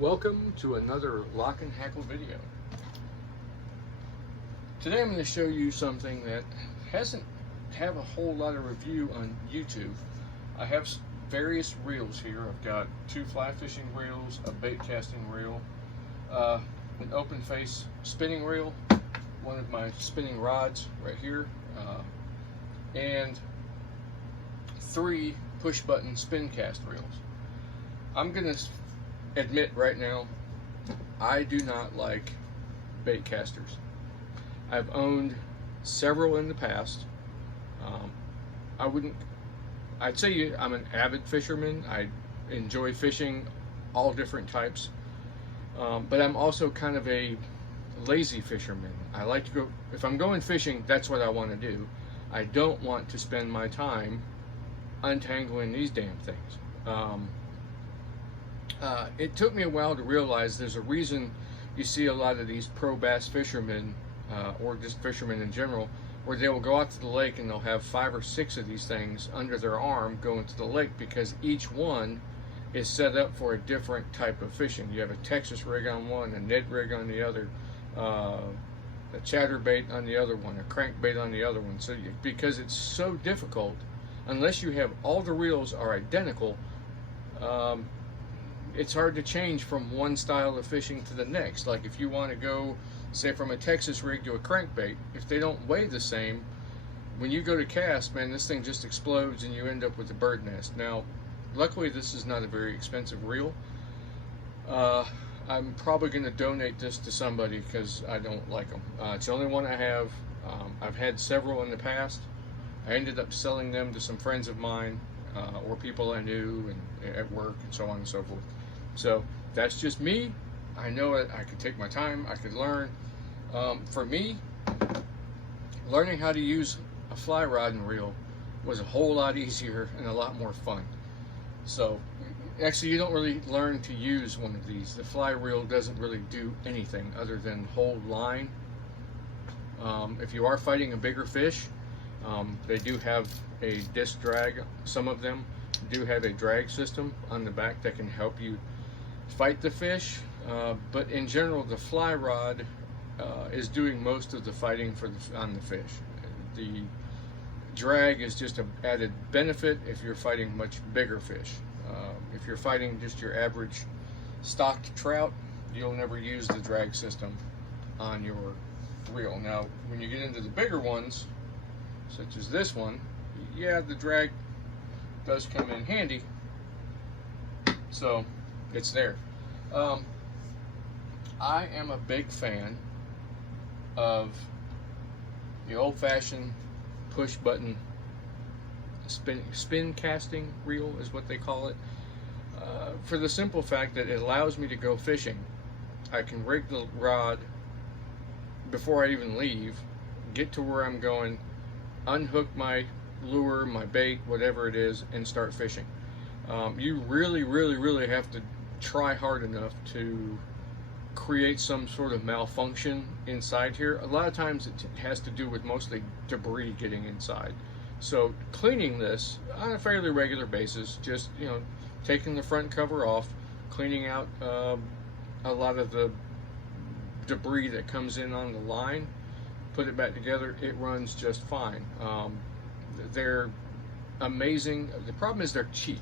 Welcome to another Lock and Hackle video. Today I'm going to show you something that hasn't have a whole lot of review on YouTube. I have various reels here. I've got two fly fishing reels, a bait casting reel, an open face spinning reel, one of my spinning rods right here, and three push button spin cast reels. I'm going to admit right now, I do not like bait casters. I've owned several in the past. I'd say I'm an avid fisherman. I enjoy fishing all different types, but I'm also kind of a lazy fisherman. I like to go, if I'm going fishing, that's what I want to do. I don't want to spend my time untangling these damn things. It took me a while to realize there's a reason you see a lot of these pro bass fishermen, or just fishermen in general, where they will go out to the lake and they'll have 5 or 6 of these things under their arm going to the lake, because each one is set up for a different type of fishing. You have a Texas rig on one, a Ned rig on the other, a chatterbait on the other one, a crankbait on the other one. So because it's so difficult, unless you have all the reels are identical, it's hard to change from one style of fishing to the next. Like if you want to go, say, from a Texas rig to a crankbait, if they don't weigh the same, when you go to cast, man, this thing just explodes and you end up with a bird nest. Now, luckily this is not a very expensive reel. I'm probably going to donate this to somebody because I don't like them. It's the only one I have. I've had several in the past. I ended up selling them to some friends of mine, or people I knew and at work and so on and so forth. So that's just me. I know it. I could take my time. I could learn. For me, learning how to use a fly rod and reel was a whole lot easier and a lot more fun. So actually, you don't really learn to use one of these. The fly reel doesn't really do anything other than hold line. If you are fighting a bigger fish, they do have a disc drag. Some of them do have a drag system on the back that can help you fight the fish, but in general the fly rod is doing most of the fighting on the fish. The drag is just an added benefit if you're fighting much bigger fish. If you're fighting just your average stocked trout, you'll never use the drag system on your reel. Now when you get into the bigger ones, such as this one, yeah, the drag does come in handy, so it's there. I am a big fan of the old-fashioned push button spin casting reel is what they call it, for the simple fact that it allows me to go fishing. I can rig the rod before I even leave, get to where I'm going, unhook my lure, my bait, whatever it is, and start fishing. You really have to try hard enough to create some sort of malfunction inside here. A lot of times it has to do with mostly debris getting inside. So cleaning this on a fairly regular basis, just, you know, taking the front cover off, cleaning out a lot of the debris that comes in on the line, put it back together, it runs just fine. They're amazing. The problem is they're cheap.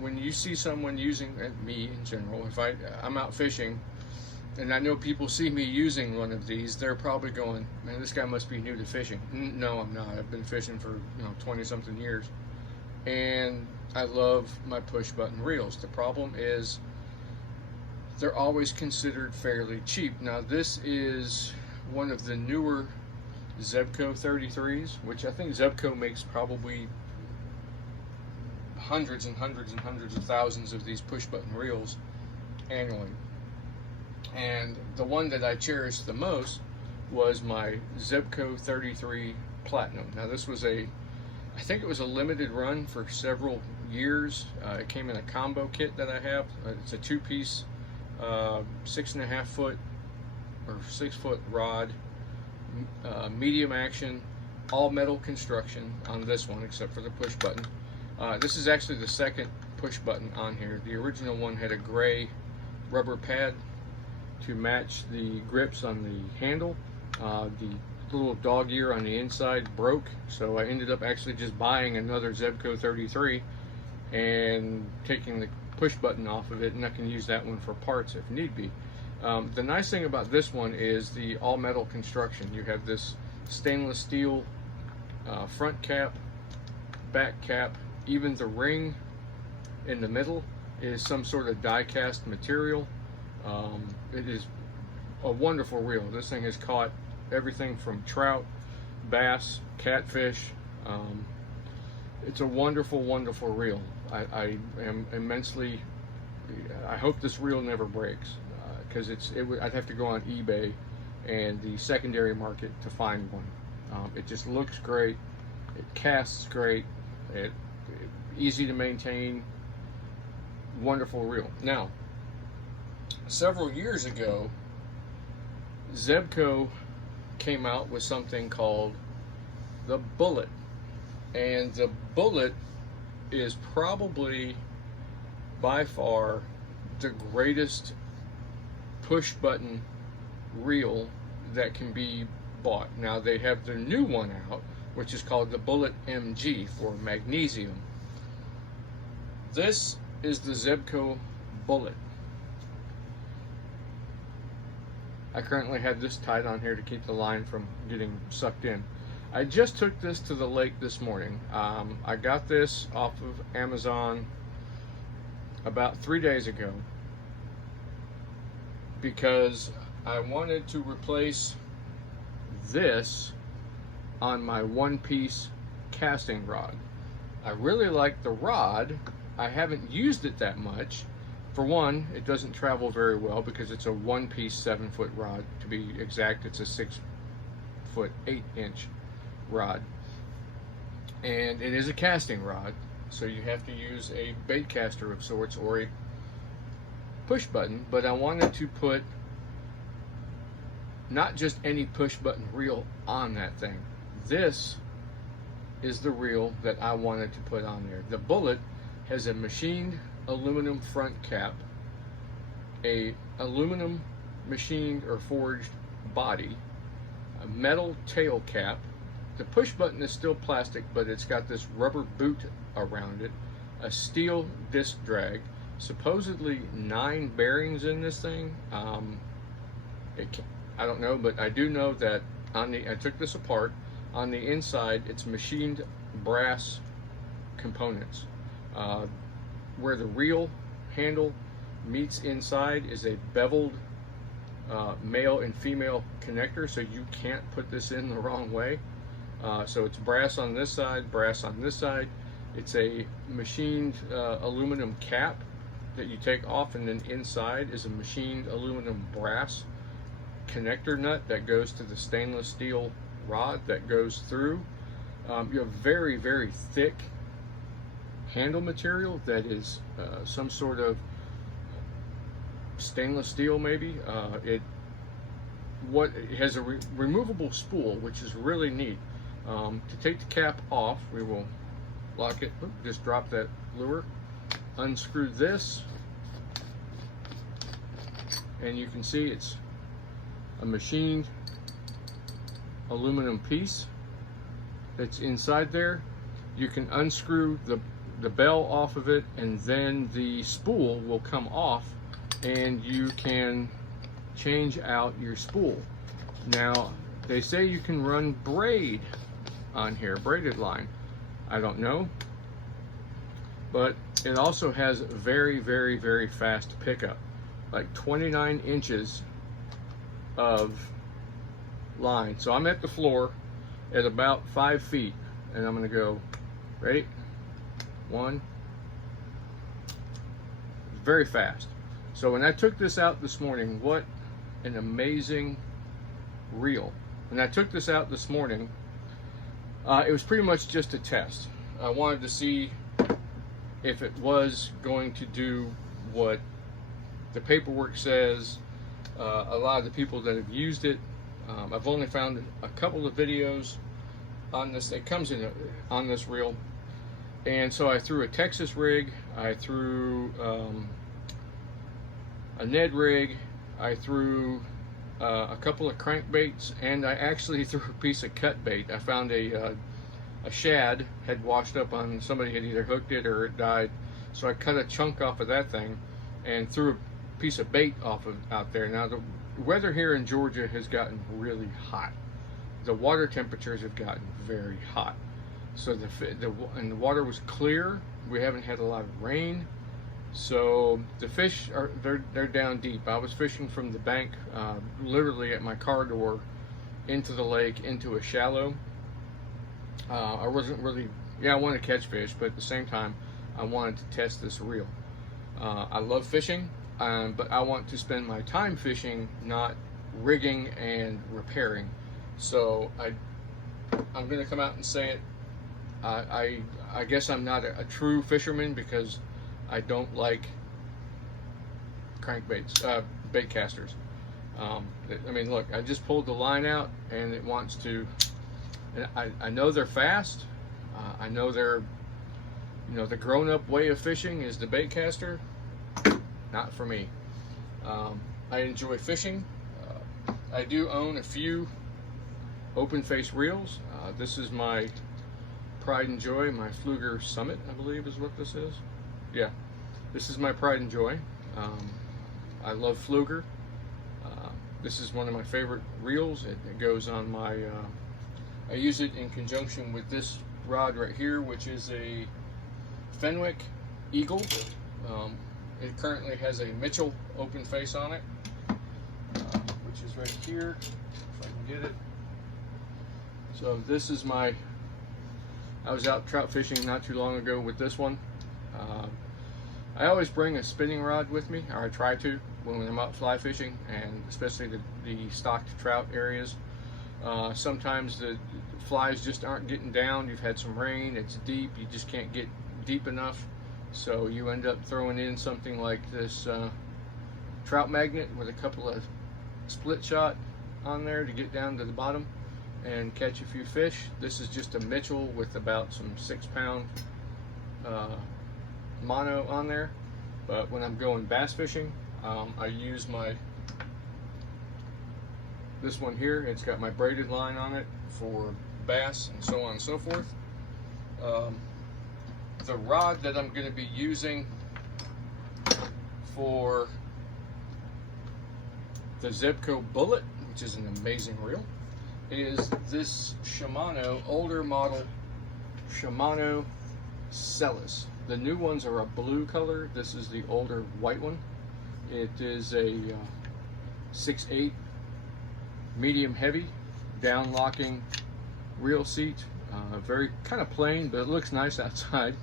When you see someone using, me in general, if I'm out fishing and I know people see me using one of these, they're probably going, man, this guy must be new to fishing. No, I'm not. I've been fishing for 20 something years, and I love my push button reels. The problem is they're always considered fairly cheap. Now this is one of the newer Zebco 33s, which I think Zebco makes probably hundreds and hundreds and hundreds of thousands of these push button reels annually. And the one that I cherished the most was my Zebco 33 Platinum. Now this was I think it was a limited run for several years. It came in a combo kit that I have. It's a 2-piece 6.5 foot or 6 foot rod, medium action, all metal construction on this one except for the push button. This is actually the second push button on here. The original one had a gray rubber pad to match the grips on the handle. The little dog ear on the inside broke, so I ended up actually just buying another Zebco 33 and taking the push button off of it, and I can use that one for parts if need be. The nice thing about this one is the all metal construction. You have this stainless steel front cap, back cap, even the ring in the middle is some sort of die cast material. It is a wonderful reel. This thing has caught everything from trout, bass, catfish. It's a wonderful, wonderful reel. I am immensely, I hope this reel never breaks, because I'd have to go on eBay and the secondary market to find one. It just looks great, it casts great, easy to maintain, wonderful reel. Now, several years ago, Zebco came out with something called the Bullet, and the Bullet is probably by far the greatest push button reel that can be bought. Now they have the new one out, which is called the Bullet MG for magnesium. This is the Zebco Bullet. I currently have this tied on here to keep the line from getting sucked in. I just took this to the lake this morning. I got this off of Amazon about 3 days ago because I wanted to replace this on my one-piece casting rod. I really like the rod. I haven't used it that much. For one, it doesn't travel very well because it's a one-piece 7-foot rod. To be exact, it's a 6-foot 8-inch rod, and it is a casting rod, so you have to use a bait caster of sorts or a push button. But I wanted to put not just any push button reel on that thing. This is the reel that I wanted to put on there. The Bullet has a machined aluminum front cap, a aluminum machined or forged body, a metal tail cap. The push button is still plastic, but it's got this rubber boot around it, a steel disc drag, supposedly 9 bearings in this thing. I don't know, but I do know that I took this apart. On the inside, it's machined brass components. Where the reel handle meets inside is a beveled male and female connector, so you can't put this in the wrong way. So it's brass on this side, brass on this side. It's a machined aluminum cap that you take off, and then inside is a machined aluminum brass connector nut that goes to the stainless steel rod that goes through. You have very, very thick handle material that is some sort of stainless steel, maybe. It has a removable spool, which is really neat. To take the cap off, we will lock it. Oop, just drop that lure. Unscrew this, and you can see it's a machined aluminum piece that's inside there. You can unscrew the bell off of it, and then the spool will come off, and you can change out your spool. Now, they say you can run braid on here, braided line. I don't know, but it also has very, very, very fast pickup, like 29 inches of line. So I'm at the floor at about 5 feet, and I'm gonna go, ready? 1, very fast. So when I took this out this morning, what an amazing reel. When I took this out this morning, it was pretty much just a test. I wanted to see if it was going to do what the paperwork says. A lot of the people that have used it, I've only found a couple of videos on this. It comes in on this reel, and so I threw a Texas rig. I threw a Ned rig, I threw a couple of crankbaits, and I actually threw a piece of cut bait. I found a shad had washed up on, somebody had either hooked it or it died, so I cut a chunk off of that thing and threw a piece of bait off of out there. Now the weather here in Georgia has gotten really hot. The water temperatures have gotten very hot, so and the water was clear. We haven't had a lot of rain, so the fish are they're down deep. I was fishing from the bank, literally at my car door, into the lake, into a shallow. I wasn't really, I wanted to catch fish, but at the same time, I wanted to test this reel. I love fishing, but I want to spend my time fishing, not rigging and repairing. So I'm going to come out and say it. I guess I'm not a true fisherman because I don't like crankbaits, bait casters. I mean, look, I just pulled the line out and it wants to. And I know they're fast. I know they're, the grown-up way of fishing is the bait caster. Not for me. I enjoy fishing. I do own a few open face reels. This is my pride and joy, my Fluger Summit, I believe is what this is. Yeah, this is my pride and joy. I love Fluger. This is one of my favorite reels. It goes on my, I use it in conjunction with this rod right here, which is a Fenwick Eagle. It currently has a Mitchell open face on it, which is right here, if I can get it. So this is my, I was out trout fishing not too long ago with this one. I always bring a spinning rod with me, or I try to, when I'm out fly fishing, and especially the stocked trout areas. Sometimes the flies just aren't getting down. You've had some rain, it's deep, you just can't get deep enough. So you end up throwing in something like this trout magnet with a couple of split shot on there to get down to the bottom and catch a few fish. This is just a Mitchell with about some 6-pound mono on there. But when I'm going bass fishing, I use this one here. It's got my braided line on it for bass and so on and so forth. The rod that I'm going to be using for the Zebco Bullet, which is an amazing reel, is this Shimano, older model Shimano Celis. The new ones are a blue color. This is the older white one. It is a 6/8 medium heavy down locking reel seat. Very kind of plain, but it looks nice outside.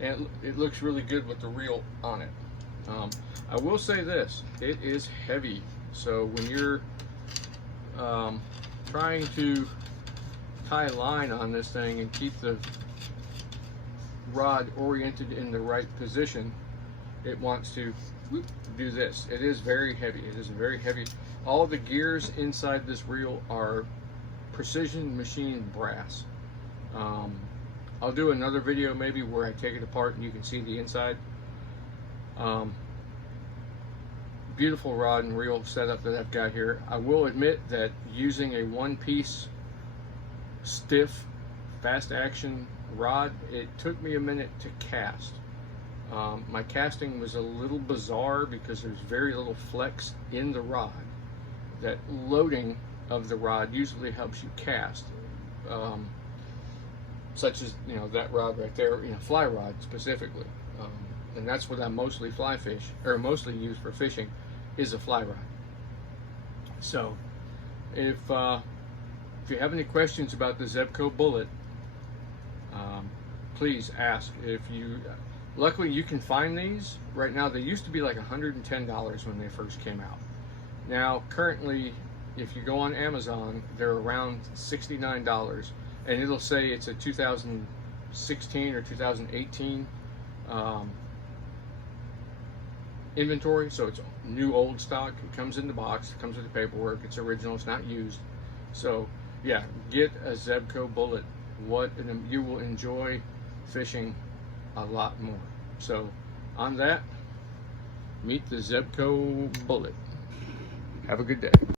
And it looks really good with the reel on it. I will say this, it is heavy. So when you're trying to tie a line on this thing and keep the rod oriented in the right position, it wants to do this. It is very heavy. It is very heavy. All the gears inside this reel are precision machined brass. I'll do another video maybe where I take it apart and you can see the inside. Beautiful rod and reel setup that I've got here. I will admit that using a one-piece stiff fast action rod, it took me a minute to cast. My casting was a little bizarre because there's very little flex in the rod. That loading of the rod usually helps you cast, such as that rod right there, fly rod specifically, and that's what I mostly mostly use for fishing, is a fly rod. So if you have any questions about the Zebco Bullet, please ask. Luckily you can find these right now. They used to be like $110 when they first came out. Now currently, if you go on Amazon, they're around $69, and it'll say it's a 2016 or 2018 inventory, so it's new old stock. It comes in the box, it comes with the paperwork, it's original, it's not used. So yeah, get a Zebco Bullet. You will enjoy fishing a lot more. So on that, Meet the Zebco Bullet. Have a good day.